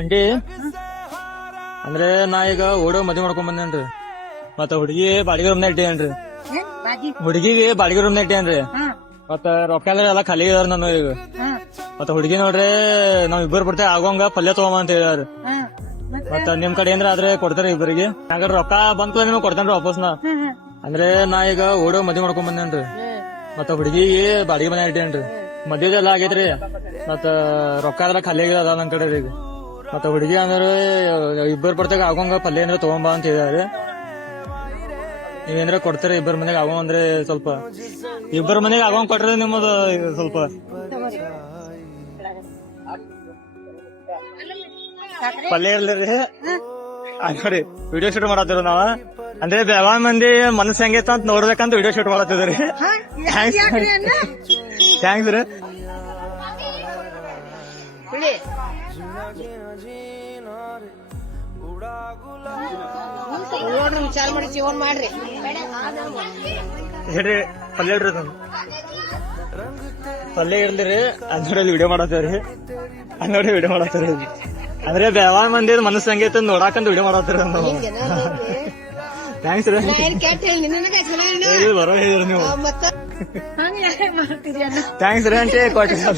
ಅಂಟಿ ಅಂದ್ರೆ ನಾ ಈಗ ಓಡೋ ಮದ್ವೆ ಮಾಡ್ಕೊಂಡ್ ಬಂದೇನ್ರಿ. ಮತ್ತ ಹುಡುಗಿ ಬಾಡಿಗೆ ರೂಮ್ನ ಇಟ್ಟೇನ್ರಿ ಹುಡುಗಿಗೆ ಬಾಡಿಗೆ ರೂಮ್ನ ಇಟ್ಟೇನ್ರಿ ಮತ್ತ ರೊಕ್ಕ ಎಲ್ಲ ಖಾಲಿ ಇದಾರ ನಾನು ಈಗ. ಮತ್ತ ಹುಡುಗಿ ನೋಡ್ರಿ ನಾವ್ ಇಬ್ಬರು ಬರ್ತೇವೆ ಆಗೋಂಗ ಪಲ್ಯ ತಗೊಂಬ ಅಂತ ಹೇಳ್ಯಾರ. ಮತ್ತ ನಿಮ್ ಕಡೆ ಏನ್ರ ಆದ್ರೆ ಕೊಡ್ತಾರ ಇಬ್ಬರಿಗೆ. ಹಾಗಾದ್ರೆ ರೊಕ್ಕ ಬಂತ ನಿಮ್ಗೆ ಕೊಡ್ತೇನ್ರಿ ವಾಪಸ್ ನಾ ಅಂದ್ರೆ ನಾ ಈಗ ಓಡೋ ಮದ್ವೆ ಮಾಡ್ಕೊಂಡ್ ಬಂದೇನ್ರಿ. ಮತ್ತ ಹುಡುಗಿಗೆ ಬಾಡಿಗೆ ಮನೆ ಇಟ್ಟೇನ್ರಿ ಮದ್ವೆದೆಲ್ಲ ಆಗೈತ್ರಿ. ಮತ್ತ ರೊಕ್ಕ ಎಲ್ಲ ಖಾಲಿ ಆಗ್ಯದ ನನ್ ಕಡೆ ಈಗ. ಮತ್ತ ಹುಡುಗಿ ಅಂದ್ರೆ ಇಬ್ಬರು ಬರ್ತಾಗ ಆಗೋಂಗ ಪಲ್ಯ ಏನಾರ ತಗೊಂಬಾ ಅಂತ ಹೇಳಿದಾರೆ. ನೀವೇನಾರ ಕೊಡ್ತೀರಿ ಇಬ್ಬರ ಮನೆಗೆ ಆಗೋ ಅಂದ್ರೆ ಸ್ವಲ್ಪ. ಇಬ್ಬರ ಮನೆಗೆ ಆಗೋಂಗ್ ಕೊಟ್ರೆ ನಿಮ್ಮದು ಸ್ವಲ್ಪ. ಪಲ್ಯ ಇರ್ಲಿ ನೋಡಿ ವಿಡಿಯೋ ಶೂಟ್ ಮಾಡತ್ತಿರ ನಾವ. ಅಂದ್ರೆ ಯಾವ ಮಂದಿ ಮನಸ್ಸು ಹೆಂಗೈತ ಅಂತ ನೋಡ್ಬೇಕಂತ ವಿಡಿಯೋ ಶೂಟ್ ಮಾಡತ್ತಿದ್ರಿ ಥ್ಯಾಂಕ್ಸ್ ರೀ. ಬಿಡಿ ನೋಡ್ರಿ ವಿಚಾರ ಮಾಡಿ ಜೀವನ್ ಮಾಡ್ರಿ ಹೇಳ್ರಿ ಪಲ್ಯ ಇಡ್ರಿ ಅದನ್ನ. ಪಲ್ಯ ಇರ್ಲಿರಿ ಅಂದ್ರಲ್ಲಿ ವಿಡಿಯೋ ಮಾಡತ್ತೇವ್ರಿ ಅಂದ್ರಿ ವಿಡಿಯೋ ಮಾಡತ್ತೇವ್ರಿ ಅಂದ್ರೆ ಬೆಳಗಾವಿ ಮಂದಿ ಮನಸ್ಸು ಹೆಂಗೈತೆ ಅಂತ ನೋಡಾಕಂತ ವಿಡಿಯೋ ಮಾಡತ್ತೇವ್ರಿ ನಾವು ಥ್ಯಾಂಕ್ಸ್ ರೀ ಏನ್ ಕೆಟ್ಟ ಹೇಳಿ ನಿನಗೆ ಚಲೋ ಹೇಳಿ ಇದು ಬರೋ ಹೇಳಿದ್ರಿ ನೀವು ಮತ್ತ ಹಂಗ ಯಾಕೆ ಮಾಡ್ತೀರಿ ಅಣ್ಣ ಥ್ಯಾಂಕ್ಸ್ ರೀ ಅಂತ ಕೊಟ್ಟಿಲ್ಲ